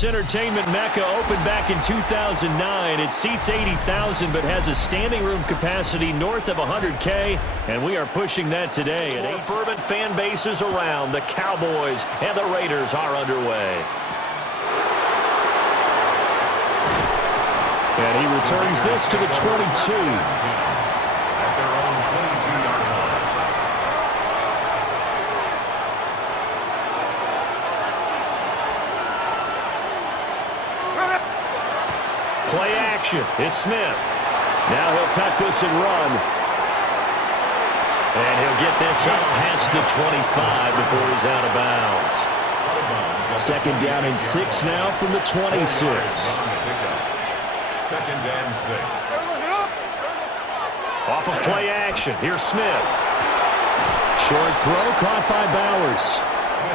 Sports entertainment mecca opened back in 2009. It seats 80,000 but has a standing room capacity north of 100K, and we are pushing that today. More fervent fan bases around. The Cowboys and the Raiders are underway. And he returns this to the 22. Play action. It's Smith. Now he'll tuck this and run. And he'll get this up past the 25 before he's out of bounds. Second down and 6 now from the 26. Second and 6. Off of play action. Here's Smith. Short throw caught by Bowers.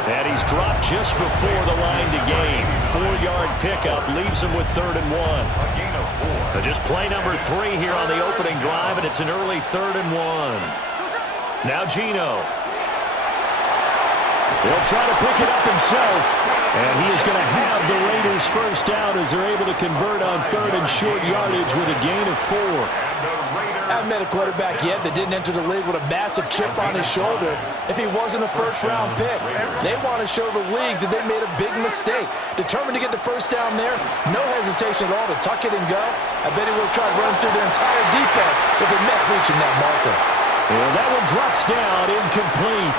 And he's dropped just before the line to gain. 4-yard pickup leaves him with 3rd and 1. Just play number 3 here on the opening drive, and it's an early 3rd and 1. Now Geno. He'll try to pick it up himself. And he is going to have the Raiders first down as they're able to convert on 3rd and short yardage with a gain of 4. I haven't met a quarterback yet that didn't enter the league with a massive chip on his shoulder if he wasn't a first-round pick. They want to show the league that they made a big mistake. Determined to get the first down there, no hesitation at all to tuck it and go. I bet he will try to run through their entire defense if it meant reaching that marker. And that one drops down, incomplete.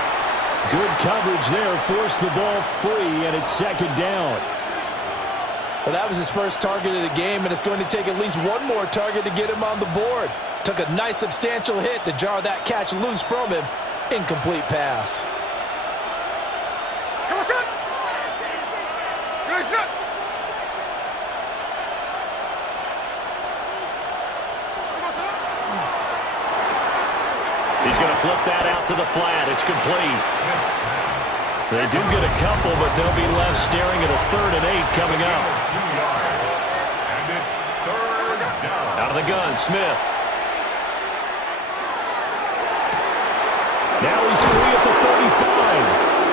Good coverage there, forced the ball free, and it's 2nd down. Well, that was his first target of the game, and it's going to take at least one more target to get him on the board. Took a nice substantial hit to jar that catch loose from him. Incomplete pass. Come on, son! Good, son! He's going to flip that out to the flat. It's complete. They do get a couple, but they'll be left staring at a 3rd and 8 coming up. And it's 3rd down. Out of the gun, Smith. Now he's free at the 35.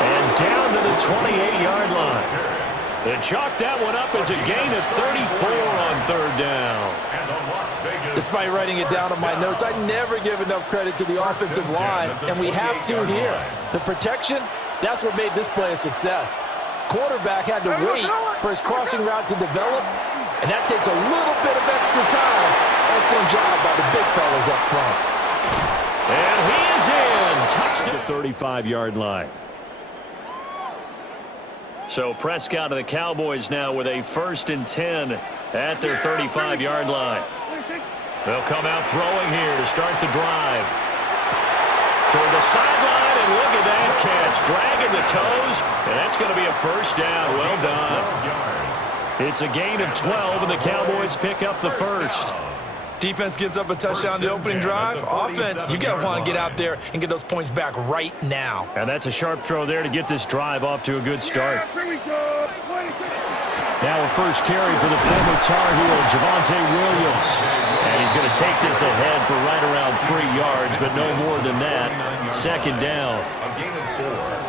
And down to the 28-yard line. They chalk that one up as a gain of 34 on 3rd down. Despite writing it down on my notes, I never give enough credit to the offensive line, and we have to here. The protection, that's what made this play a success. Quarterback had to wait for his crossing route to develop, and that takes a little bit of extra time. Excellent job by the big fellas up front. And he is in. Touchdown. The 35-yard line. So Prescott of the Cowboys now with a 1st and 10 at their 35-yard line. They'll come out throwing here to start the drive. Toward the sideline, and look at that catch. Dragging the toes, and that's going to be a first down. Well done. It's a gain of 12, and the Cowboys pick up the first. Defense gives up a touchdown the opening drive. Offense, you got to want to get out there and get those points back right now. And that's a sharp throw there to get this drive off to a good start. Now a first carry for the former Tar Heel, Javon Williams. And he's going to take this ahead for right around 3 yards, but no more than that. 2nd down.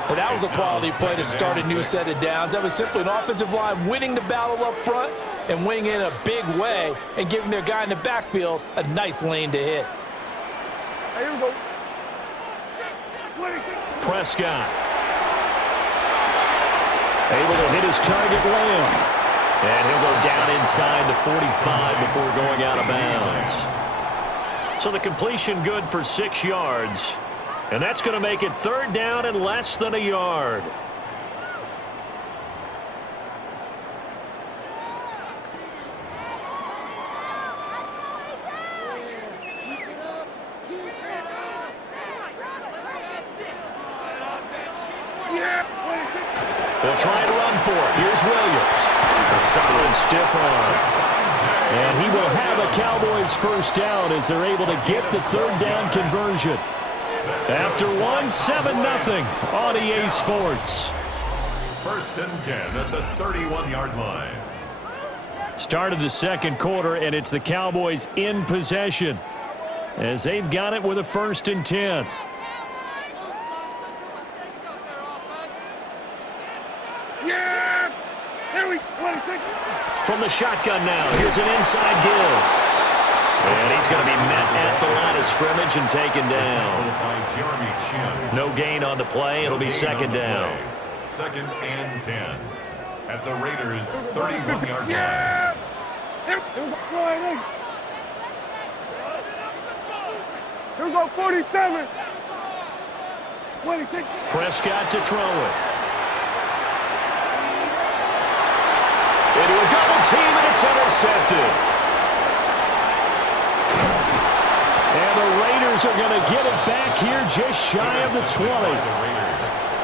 Well, that was a quality play to start a new set of downs. That was simply an offensive line winning the battle up front and winning in a big way and giving their guy in the backfield a nice lane to hit. Prescott. Able to hit his target Lamb. And he'll go down inside the 45 before going out of bounds. So the completion good for 6 yards. And that's going to make it 3rd down and less than a yard. They'll try and run for it. Here's Williams. A solid stiff arm. And he will have a Cowboys first down as they're able to get the 3rd down conversion. After 7-0 on EA Sports. 1st and 10 at the 31-yard line. Start of the 2nd quarter, and it's the Cowboys in possession as they've got it with a 1st and 10. Yeah! From the shotgun now, here's an inside give. And he's going to be met at the line of scrimmage and taken down. No gain on the play. It'll be second down. 2nd and 10 at the Raiders' 31-yard line. Here we go, 47. Prescott to throw it. Into a double team, and it's intercepted. And the Raiders are going to get it back here just shy of the 20.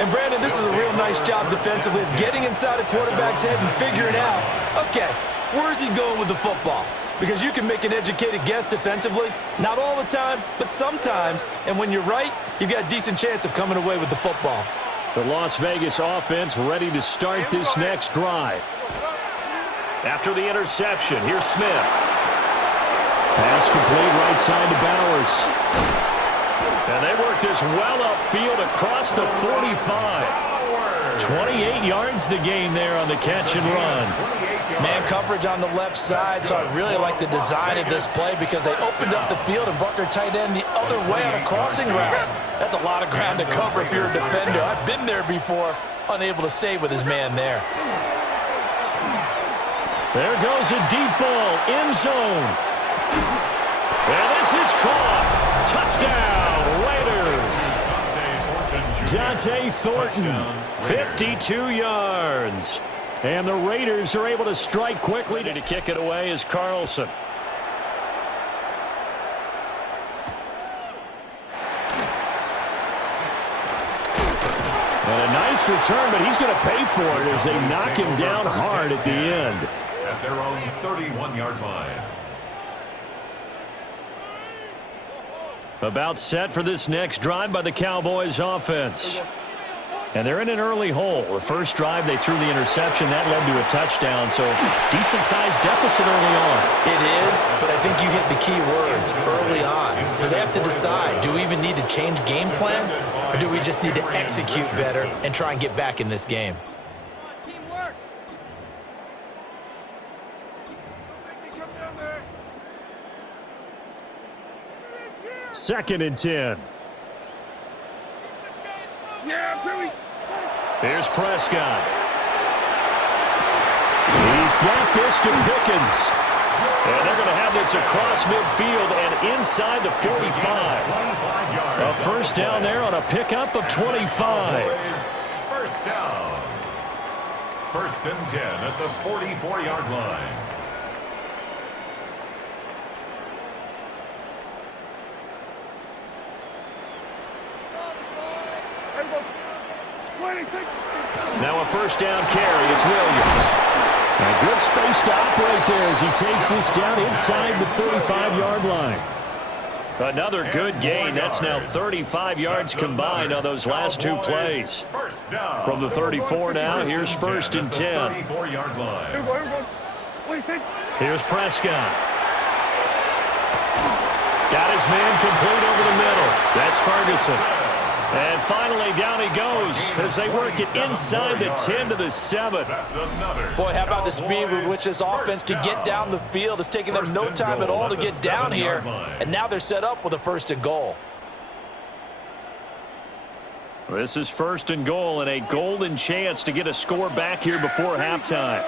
And Brandon, this is a real nice job defensively of getting inside a quarterback's head and figuring out, okay, where's he going with the football? Because you can make an educated guess defensively, not all the time, but sometimes. And when you're right, you've got a decent chance of coming away with the football. The Las Vegas offense ready to start this next drive. After the interception, here's Smith. Pass complete right side to Bowers. And they work this well upfield across the 45. 28 yards the gain there on the catch and run. Man coverage on the left side, so I really like the design of this play because they opened up the field and brought their tight end the other way on a crossing route. That's a lot of ground to cover if you're a defender. I've been there before, unable to stay with his man there. There goes a deep ball, end zone. And this is caught. Touchdown, Raiders. Dante Thornton, 52 yards. And the Raiders are able to strike quickly. To kick it away is Carlson. And a nice return, but he's going to pay for it as they knock him down hard at the end. At their own 31-yard line. About set for this next drive by the Cowboys offense. And they're in an early hole. The first drive, they threw the interception. That led to a touchdown, so decent-sized deficit early on. It is, but I think you hit the key words, early on. So they have to decide, do we even need to change game plan, or do we just need to execute better and try and get back in this game? Second and 10. Here's Prescott. He's got this to Pickens. And they're going to have this across midfield and inside the 45. A first down there on a pickup of 25. First down. 1st and 10 at the 44-yard line. Now a first down carry. It's Williams. A good space to operate there as he takes this down inside the 35-yard line. Another good gain. That's now 35 yards combined on those last two plays. From the 34 now, here's 1st and 10. Here's Prescott. Got his man complete over the middle. That's Ferguson. And finally, down he goes as they work it inside the 10 to the 7. Boy, how about the speed with which this offense can get down the field? It's taken them no time at all to get down here. And now they're set up with a 1st and goal. This is 1st and goal and a golden chance to get a score back here before halftime.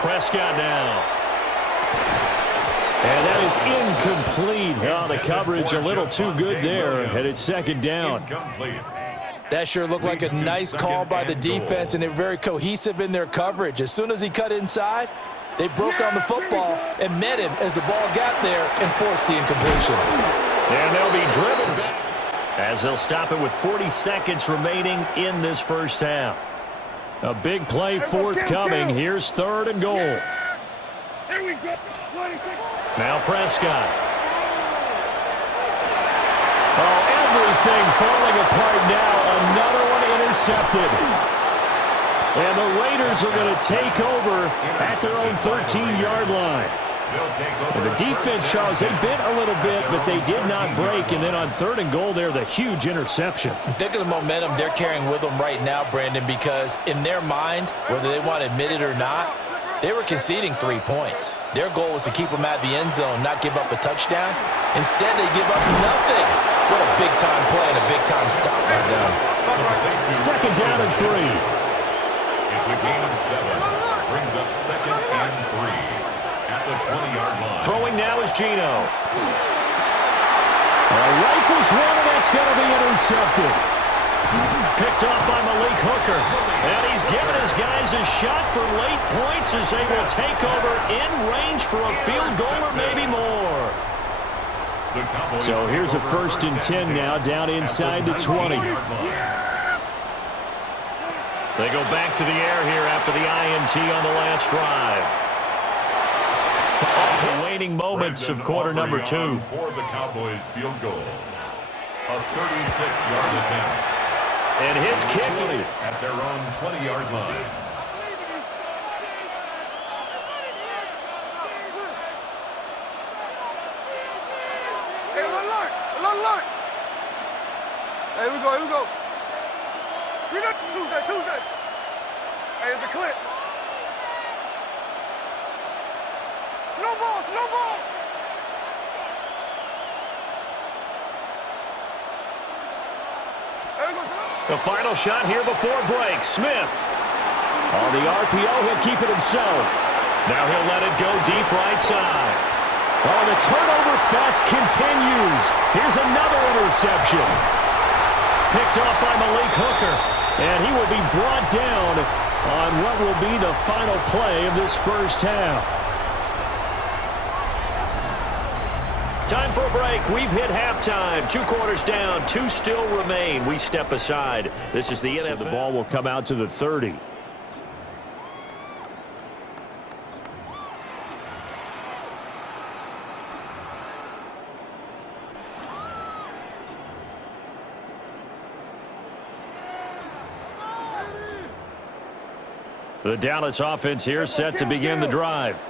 Prescott now. And that is incomplete. Oh, the coverage a little too good there, and it's second down. That sure looked like a nice call by the defense, and they're very cohesive in their coverage. As soon as he cut inside, they broke on the football and met him as the ball got there and forced the incompletion. And they'll be driven as they'll stop it with 40 seconds remaining in this first half. A big play forthcoming. Here's 3rd and goal. Here we go. Now Prescott. Oh, everything falling apart now. Another one intercepted. And the Raiders are going to take over at their own 13-yard line. And the defense, Charles, they bit a little bit, but they did not break. And then on 3rd and goal there, the huge interception. Think of the momentum they're carrying with them right now, Brandon, because in their mind, whether they want to admit it or not, they were conceding 3 points. Their goal was to keep them at the end zone, not give up a touchdown. Instead, they give up nothing. What a big-time play and a big-time stop by them. 2nd down and 3. It's a gain of 7. Brings up 2nd and 3 at the 20-yard line. Throwing now is Geno. Rifles one, and that's going to be intercepted. Picked off by Malik Hooker. And he's given his guys a shot for late points as they will take over in range for a field goal or maybe more. So here's a 1st and 10 now, down inside the 20. They go back to the air here after the INT on the last drive. The waning moments of quarter number 2. For the Cowboys field goal. A 36-yard attempt. And hits kicking at their own 20-yard line. Hey, alert! Hey, here we go. Tuesday. Hey, it's a clip. Slow ball. The final shot here before break. Smith. On the RPO, he'll keep it himself. Now he'll let it go deep right side. Oh, the turnover fest continues. Here's another interception. Picked off by Malik Hooker. And he will be brought down on what will be the final play of this first half. Time for a break. We've hit halftime. 2 quarters down. 2 still remain. We step aside. This is the NFL. So the ball will come out to the 30. The Dallas offense here set to begin the drive.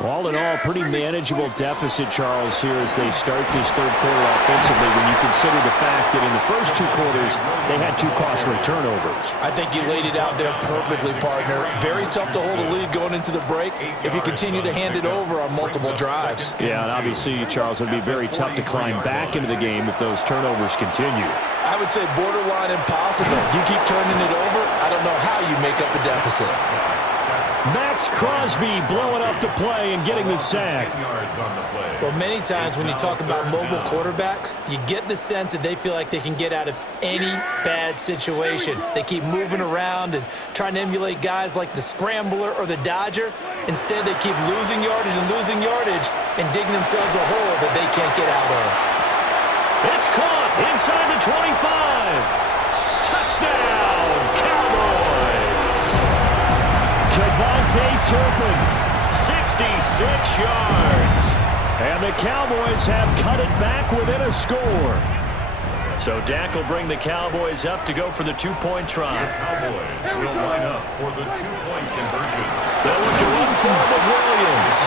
All in all, pretty manageable deficit, Charles, here as they start this 3rd quarter offensively when you consider the fact that in the first 2 quarters, they had 2 costly turnovers. I think you laid it out there perfectly, partner. Very tough to hold a lead going into the break if you continue to hand it over on multiple drives. Yeah, and obviously, Charles, it would be very tough to climb back into the game if those turnovers continue. I would say borderline impossible. You keep turning it over, I don't know how you make up a deficit. Max Crosby blowing up the play and getting the sack. Well, many times when you talk about mobile quarterbacks, you get the sense that they feel like they can get out of any bad situation. They keep moving around and trying to emulate guys like the Scrambler or the Dodger. Instead, they keep losing yardage and digging themselves a hole that they can't get out of. It's caught inside the 25. Touchdown, Cowboys. Kevontae Turpin, 66 yards. And the Cowboys have cut it back within a score. So Dak will bring the Cowboys up to go for the 2-point try. The Cowboys will line up for the 2-point conversion. They'll look to run for it with Williams.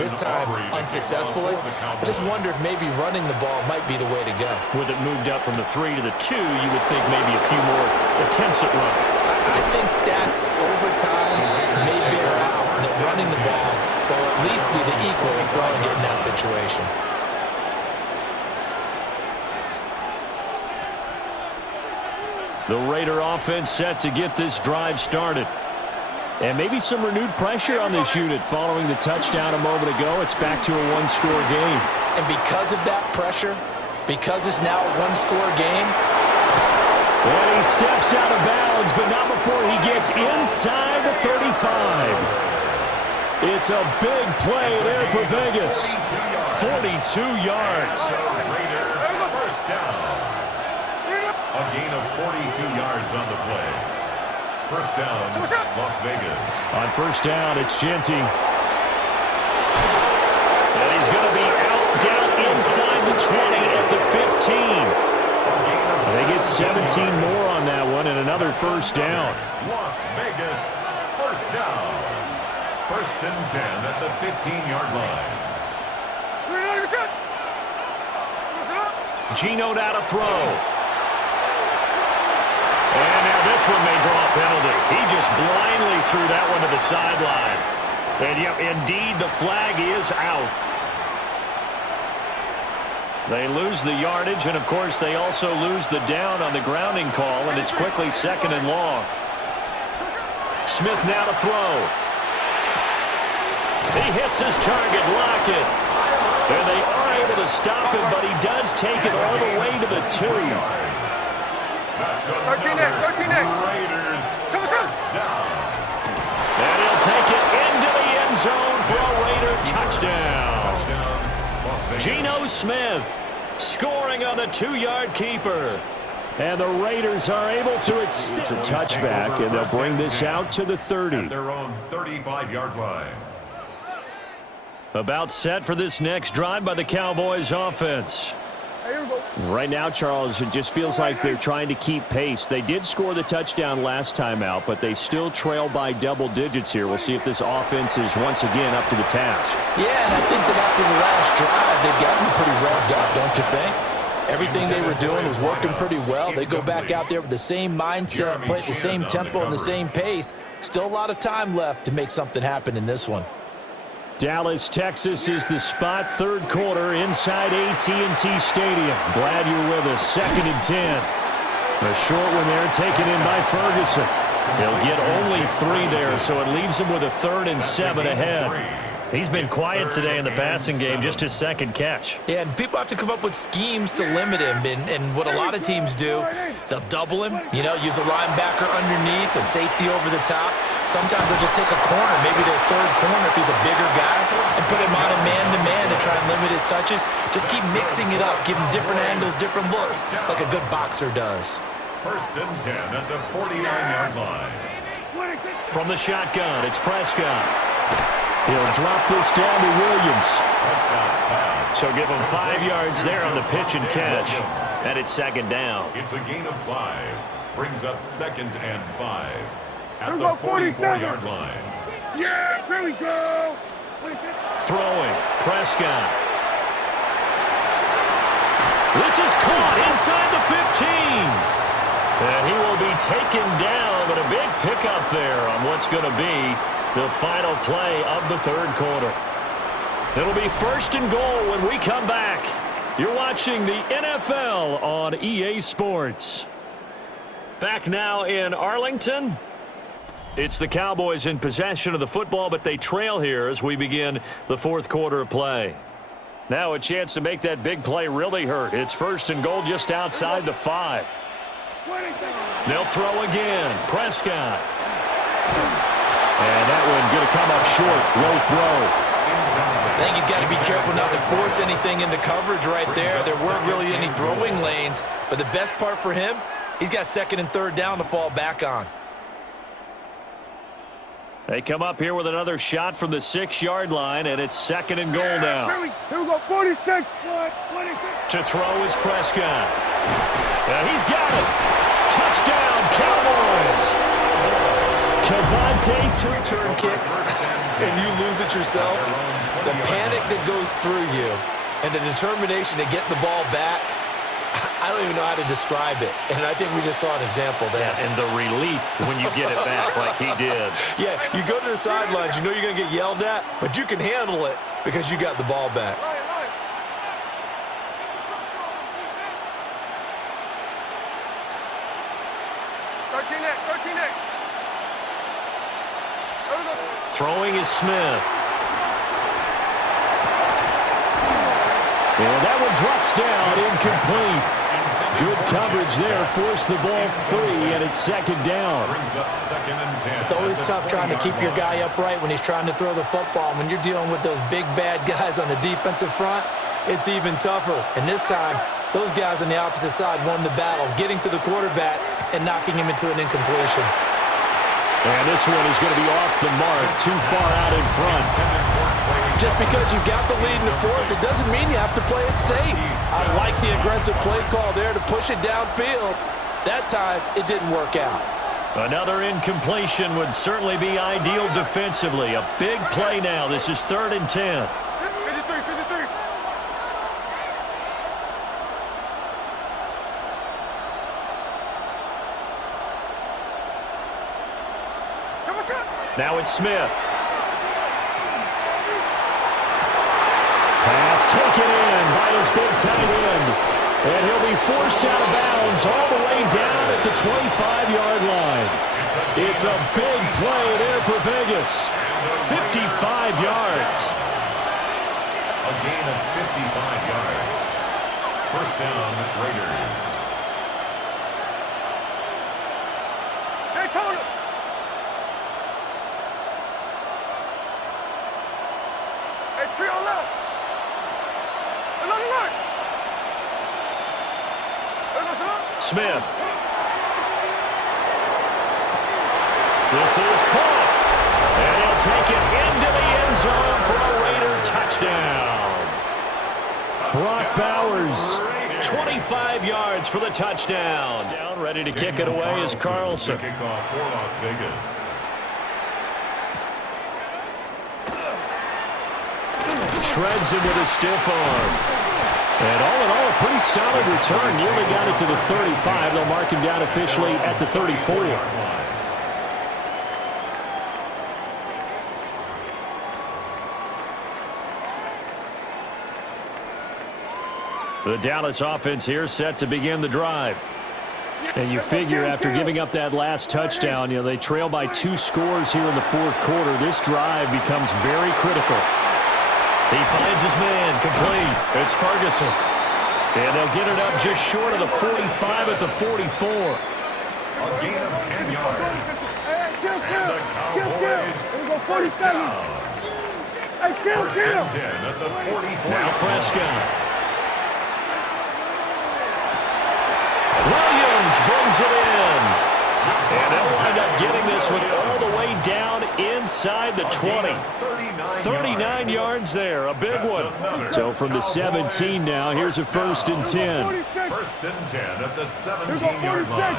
This time, unsuccessfully. I just wonder if maybe running the ball might be the way to go. With it moved up from the 3 to the 2, you would think maybe a few more attempts at running. I think stats over time may bear out that running the ball will at least be the equal of throwing it in that situation. The Raider offense set to get this drive started. And maybe some renewed pressure on this unit following the touchdown a moment ago. It's back to a 1-score game. And because of that pressure, because it's now a 1-score game. And he steps out of bounds, but not before he gets inside the 35. It's a big play there for Vegas. 42 yards. First down. A gain of 42 yards on the play. First down, Las Vegas. On first down, it's Genty. And he's going to be out down inside the 20 at the 15. They get 17 more on that one and another first down. Las Vegas, first down. First and 10 at the 15-yard line. Gino now to throw. And now this one may draw a penalty. He just blindly threw that one to the sideline. And yep, indeed, the flag is out. They lose the yardage, and of course, they also lose the down on the grounding call, and it's quickly 2nd and long. Smith now to throw. He hits his target, Lockett. And they are able to stop him, but he does take it all the way to the 2. 13 next. Raiders first down. And he'll take it into the end zone for a Raider touchdown. Geno Smith scoring on the 2-yard keeper. And the Raiders are able to extend. It's a touchback, and they'll bring this out to the 30. At their own 35-yard line. About set for this next drive by the Cowboys offense. Right now, Charles, it just feels like they're trying to keep pace. They did score the touchdown last time out, but they still trail by double digits here. We'll see if this offense is once again up to the task. Yeah, and I think that after the last drive, they've gotten pretty revved up, don't you think? Everything they were doing was working pretty well. They go back out there with the same mindset, play at the same tempo and the same pace. Still a lot of time left to make something happen in this one. Dallas, Texas is the spot, 3rd quarter inside AT&T Stadium. Glad you're with us. 2nd and 10. A short one there taken in by Ferguson. He'll get only 3 there, so it leaves him with a 3rd and 7 ahead. He's been quiet today in the passing game, just his 2nd catch. Yeah, and people have to come up with schemes to limit him, and what a lot of teams do, they'll double him, use a linebacker underneath, a safety over the top. Sometimes they'll just take a corner, maybe their 3rd corner if he's a bigger guy, and put him on a man-to-man to try and limit his touches. Just keep mixing it up, give him different angles, different looks, like a good boxer does. First and 10 at the 49-yard line. From the shotgun, it's Prescott. He'll drop this down to Williams. So give him 5 yards there on the pitch and catch. And it's 2nd down. It's a gain of 5. Brings up 2nd and 5. At the 44-yard line. Yeah, here we go. Throwing, Prescott. This is caught inside the 15. And he will be taken down, but a big pickup there on what's going to be the final play of the 3rd quarter. It'll be 1st and goal when we come back. You're watching the NFL on EA Sports. Back now in Arlington. It's the Cowboys in possession of the football, but they trail here as we begin the 4th quarter of play. Now a chance to make that big play really hurt. It's 1st and goal just outside the 5. They'll throw again. Prescott. And that one going to come up short. Low throw. I think he's got to be careful not to force anything into coverage right there. There weren't really any throwing lanes. But the best part for him, he's got 2nd and 3rd down to fall back on. They come up here with another shot from the 6-yard line, and it's 2nd and goal now. Here we go, 46. To throw is Prescott. And he's got it. Touchdown, Cowboys. Cavante, 2 return kicks, and you lose it yourself. The panic that goes through you and the determination to get the ball back, I don't even know how to describe it. And I think we just saw an example there. Yeah, and the relief when you get it back like he did. Yeah, you go to the sidelines, you know you're going to get yelled at, but you can handle it because you got the ball back. 13 next. Throwing is Smith. And that one drops down, incomplete. Good coverage there, forced the ball free, and it's 2nd down. It's always tough trying to keep your guy upright when he's trying to throw the football. When you're dealing with those big, bad guys on the defensive front, it's even tougher. And this time, those guys on the opposite side won the battle, getting to the quarterback and knocking him into an incompletion. And this one is going to be off the mark, too far out in front. Just because you got the lead in the 4th, it doesn't mean you have to play it safe. I like the aggressive play call there to push it downfield. That time, it didn't work out. Another incompletion would certainly be ideal defensively. A big play now. This is 3rd and 10. 53, 53. Now it's Smith. Pass taken in by his big tight end. And he'll be forced out of bounds all the way down at the 25-yard line. It's a big play there for Vegas. 55 yards. A gain of 55 yards. First down, Raiders. Daytona. Hey, trio left. Another look. Smith. This is caught. And he'll take it into the end zone for a Raider touchdown. Brock Bowers, 25 yards for the touchdown. Down, ready to kick it away is Carlson. Kickoff for Las Vegas. Shreds him with a stiff arm. And all in all, a pretty solid return. Nearly got it to the 35. They'll mark him down officially at the 34. The Dallas offense here set to begin the drive. And you figure after giving up that last touchdown, they trail by 2 scores here in the 4th quarter. This drive becomes very critical. He finds his man, complete. It's Ferguson. And they'll get it up just short of the 45 at the 44. A gain of 10 yards. Kill. And the Cowboys Here we go, 47. Hey, kill. first and 10 at the 44. Now Prescott. Williams brings it in. And they'll wind up getting this one all the way down inside the 20. 39 yards there, a big one. So from the 17 now, here's a 1st and 10. First and 10 at the 17-yard line.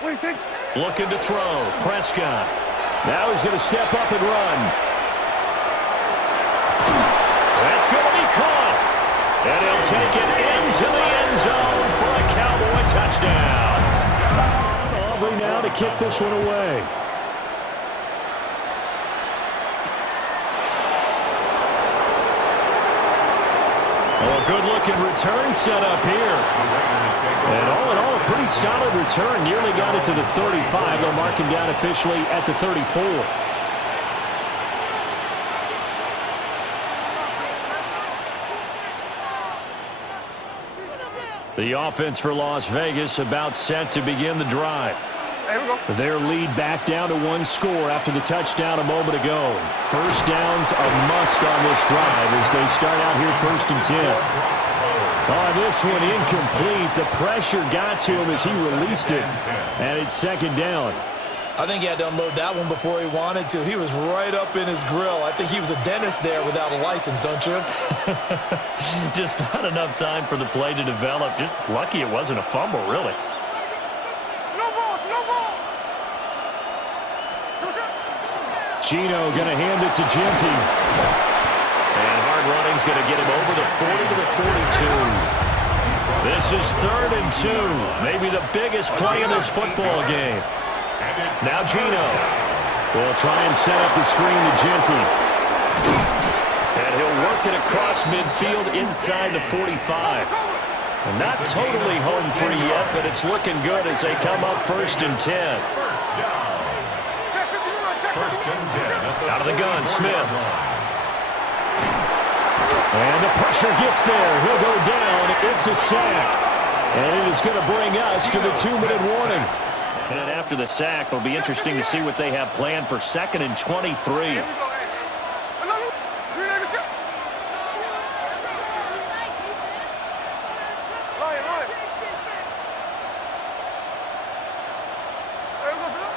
What do you think? Looking to throw, Prescott. Now he's going to step up and run. That's going to be caught. And he'll take it into the end zone for a Cowboy touchdown. Aubrey now to kick this one away. A good-looking return set up here. And all in all, a pretty solid return. Nearly got it to the 35. They'll mark him down officially at the 34. The offense for Las Vegas about set to begin the drive. Hey, here we go. Their lead back down to 1 score after the touchdown a moment ago. First downs a must on this drive as they start out here 1st and 10. On this one, incomplete. The pressure got to him as he released it. And it's 2nd down. I think he had to unload that one before he wanted to. He was right up in his grill. I think he was a dentist there without a license, don't you? Just not enough time for the play to develop. Just lucky it wasn't a fumble, really. No ball. Gino going to hand it to Genty. And hard running's going to get him over the 40 to the 42. This is 3rd and 2. Maybe the biggest play in this football game. Now Gino will try and set up the screen to Genty. And he'll work it across midfield inside the 45. And not totally home free yet, but it's looking good as they come up 1st and 10. First and 10. Out of the gun, Smith. And the pressure gets there. He'll go down. It's a sack. And it is going to bring us to the 2-minute warning. And after the sack, it'll be interesting to see what they have planned for 2nd and 23.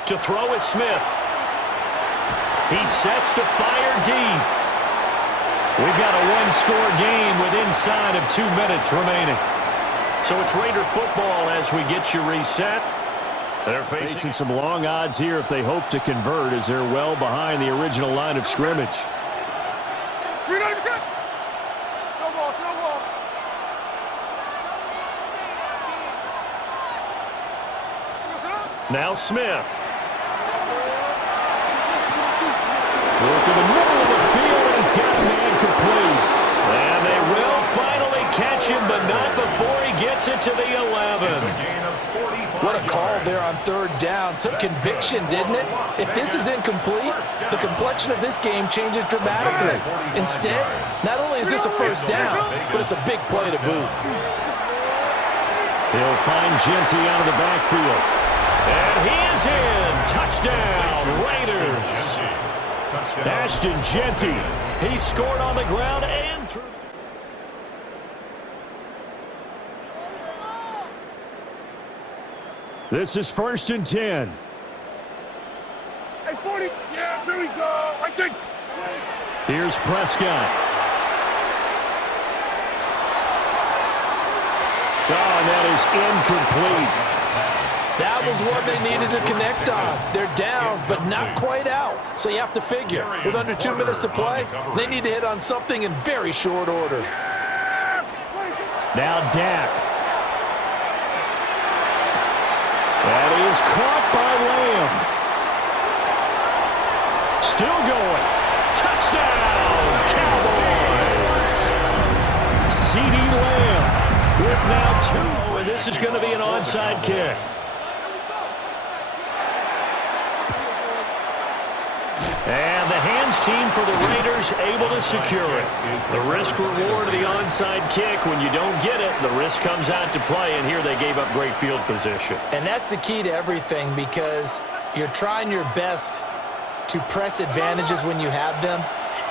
To throw is Smith. He sets to fire deep. We've got a 1-score game with inside of 2 minutes remaining. So it's Raider football as we get you reset. They're facing some long odds here if they hope to convert, as they're well behind the original line of scrimmage. You're not accept. No ball, no ball. Now Smith. Look in the middle of the field, and he's got a man complete. And they will finally catch him, but not before he gets it to the 11. What a call there on third down. Took conviction, didn't it? If this is incomplete, the complexion of this game changes dramatically. Instead, not only is this a first down, but it's a big play to boot. He'll find Genty out of the backfield. And he is in. Touchdown, Raiders. Ashton Genty. He scored on the ground and through. This is 1st and 10. Hey, 40. Yeah, there we go. I think. Here's Prescott. Oh, and that is incomplete. That was what they needed to connect on. They're down, but not quite out. So you have to figure, with under 2 minutes to play, they need to hit on something in very short order. Now Dak. That is caught by Lamb. Still going. Touchdown, Cowboys. CeeDee Lamb with now 2. And this is going to be an onside kick. And the hands team for the Raiders able to secure it. The risk-reward of the onside kick, when you don't get it, the risk comes out to play, and here they gave up great field position. And that's the key to everything, because you're trying your best to press advantages when you have them,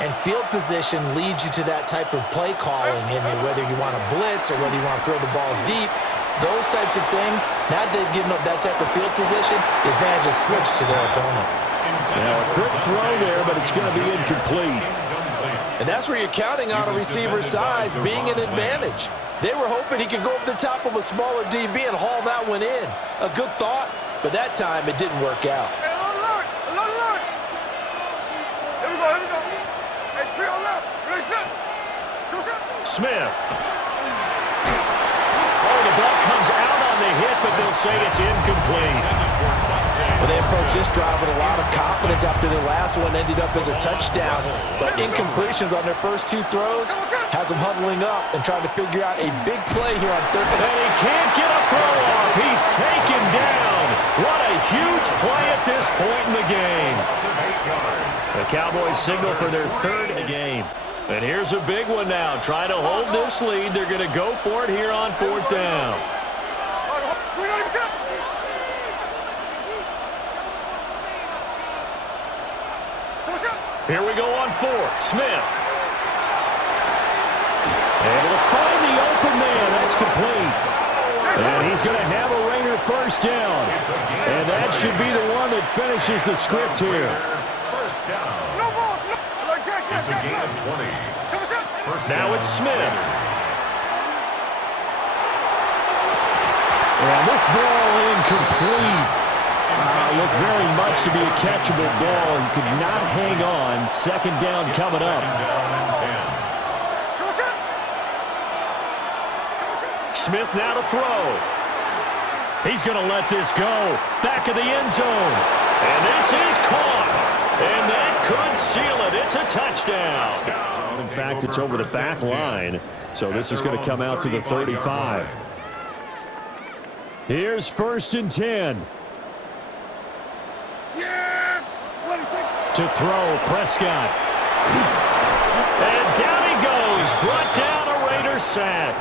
and field position leads you to that type of play calling, and whether you want to blitz or whether you want to throw the ball deep, those types of things, now that they've given up that type of field position, the advantage is switched to their opponent. Now a quick throw there, but it's going to be incomplete. And that's where you're counting on a receiver's size being an advantage. They were hoping he could go over the top of a smaller DB and haul that one in. A good thought, but that time it didn't work out. Hey, alert! Alert! Here we go, here we go. Hey, 3 on left. Ready, set. Go, set. Smith. Oh, the ball comes out on the hit, but they'll say it's incomplete. Well, they approached this drive with a lot of confidence after their last one ended up as a touchdown. But incompletions on their first 2 throws has them huddling up and trying to figure out a big play here on third. And he can't get a throw off. He's taken down. What a huge play at this point in the game. The Cowboys signal for their 3rd in the game. And here's a big one now. Trying to hold this lead. They're going to go for it here on 4th down. We're not accept. Here we go on 4th. Smith. Able to find the open man. That's complete. And he's going to have a Raider 1st down. And that should be the one that finishes the script here. First down. No ball. No. It's a gain of 20. Now it's Smith. And this ball incomplete. Looked very much to be a catchable ball and could not hang on. 2nd down coming up. Smith now to throw. He's going to let this go. Back of the end zone. And this is caught. And that could seal it. It's a touchdown. In fact, it's over the back line. So this is going to come out to the 35. Here's 1st and 10. To throw, Prescott. And down he goes. Brought down a Raider sack.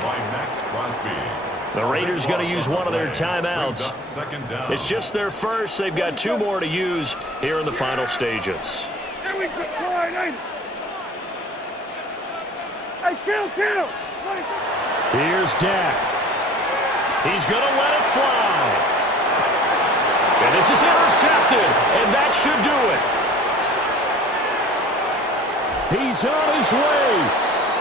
The Raiders going to use one of their timeouts. It's just their first. They've got 2 more to use here in the final stages. Here we go. Hey, kill. Here's Dak. He's going to let it fly. And this is intercepted. And that should do it. He's on his way.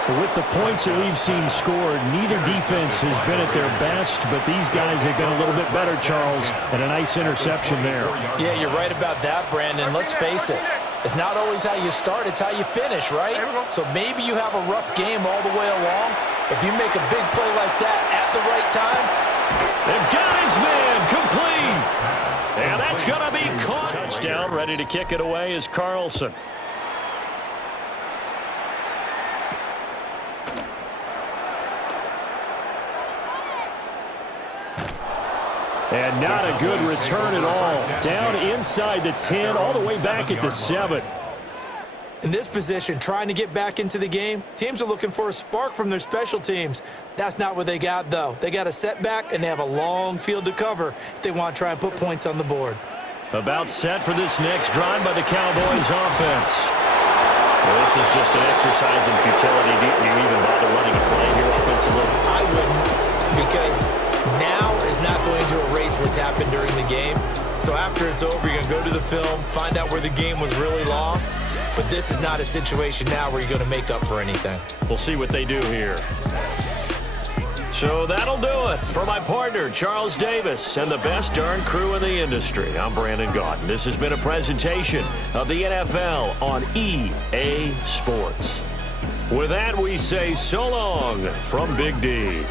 With the points that we've seen scored, neither defense has been at their best, but these guys have been a little bit better, Charles, and a nice interception there. Yeah, you're right about that, Brandon. Let's face it. It's not always how you start, it's how you finish, right? So maybe you have a rough game all the way along. If you make a big play like that at the right time. They've got his man complete. And that's going to be caught. Touchdown, ready to kick it away is Carlson. And not a good return at all. Down inside the 10, all the way back at the 7. In this position, trying to get back into the game, teams are looking for a spark from their special teams. That's not what they got, though. They got a setback, and they have a long field to cover if they want to try and put points on the board. About set for this next drive by the Cowboys offense. Well, this is just an exercise in futility. Do you even bother running a play here offensively? I wouldn't, because now is not going to erase what's happened during the game. So after it's over, you're going to go to the film, find out where the game was really lost. But this is not a situation now where you're going to make up for anything. We'll see what they do here. So that'll do it for my partner, Charles Davis, and the best darn crew in the industry. I'm Brandon Gaudin. This has been a presentation of the NFL on EA Sports. With that, we say so long from Big D.